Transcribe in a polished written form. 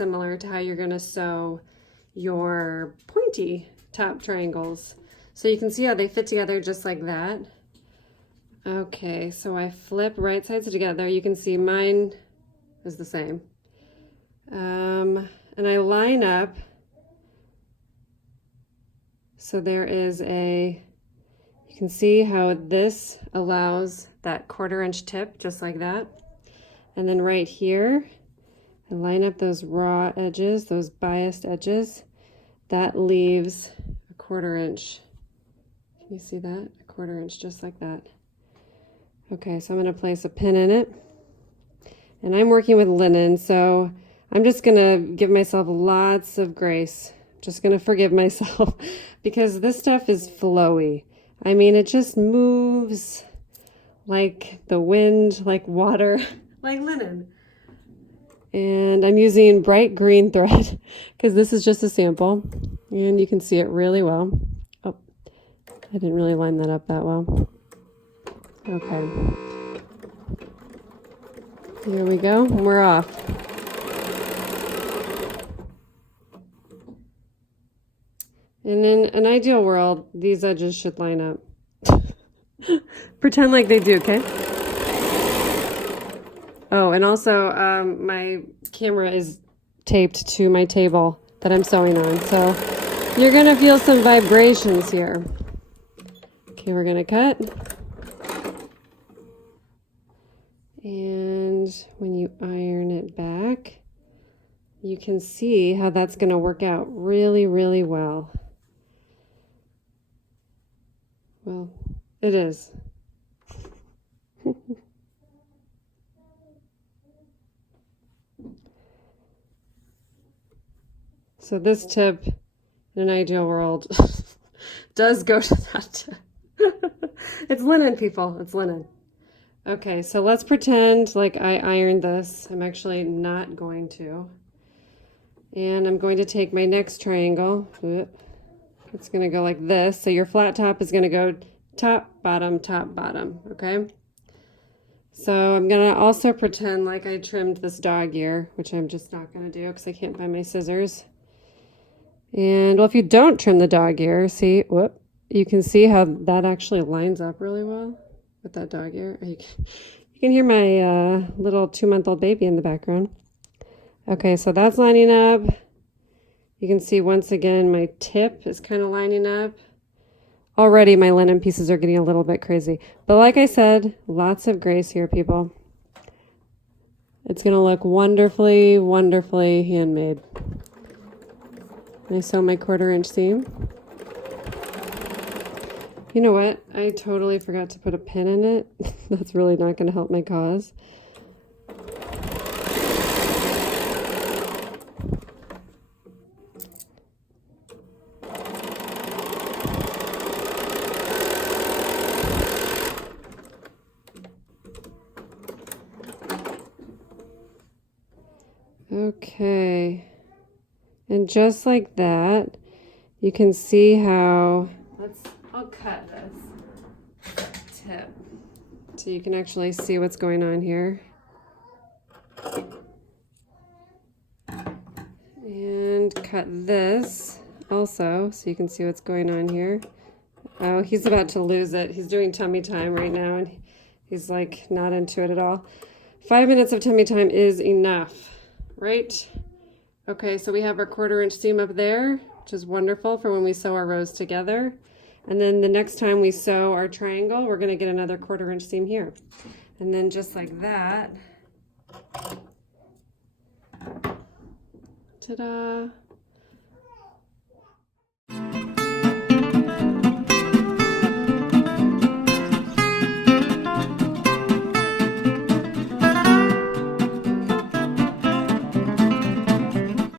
similar to how you're going to sew your pointy top triangles. So you can see how they fit together just like that. Okay, so I flip right sides together. You can see mine is the same. And I line up. So there is you can see how this allows that 1/4 inch tip, just like that. And then right here, I line up those raw edges, those biased edges. That leaves a 1/4 inch. Can you see that? A 1/4 inch, just like that. Okay, so I'm going to place a pin in it. And I'm working with linen, so I'm just going to give myself lots of grace. Just going to forgive myself because this stuff is flowy. I mean, it just moves like the wind, like water, like linen. And I'm using bright green thread because this is just a sample and you can see it really well. Oh, I didn't really line that up that well. Okay. Here we go. We're off. And in an ideal world, these edges should line up. Pretend like they do, okay? Oh, and also my camera is taped to my table that I'm sewing on, so you're gonna feel some vibrations here. Okay, we're gonna cut. And when you iron it back, you can see how that's gonna work out really, really well. Well, it is. So this tip, in an ideal world, does go to that tip. It's linen, people. It's linen. Okay, so let's pretend like I ironed this. I'm actually not going to. And I'm going to take my next triangle. It's going to go like this. So your flat top is going to go top, bottom, okay? So I'm going to also pretend like I trimmed this dog ear, which I'm just not going to do because I can't find my scissors. And well, if you don't trim the dog ear, see, you can see how that actually lines up really well with that dog ear. You can hear my little 2-month-old baby in the background. Okay, so that's lining up. You can see once again my tip is kind of lining up. Already my linen pieces are getting a little bit crazy. But like I said, lots of grace here, people. It's going to look wonderfully, wonderfully handmade. I sew my 1/4 inch seam. You know what? I totally forgot to put a pin in it. That's really not going to help my cause. Okay. And just like that, you can see how, I'll cut this tip so you can actually see what's going on here. And cut this also so you can see what's going on here. Oh, he's about to lose it. He's doing tummy time right now and he's like not into it at all. 5 minutes of tummy time is enough, right? Okay, so we have our 1/4 inch seam up there, which is wonderful for when we sew our rows together. And then the next time we sew our triangle, we're going to get another 1/4 inch seam here. And then just like that, ta-da,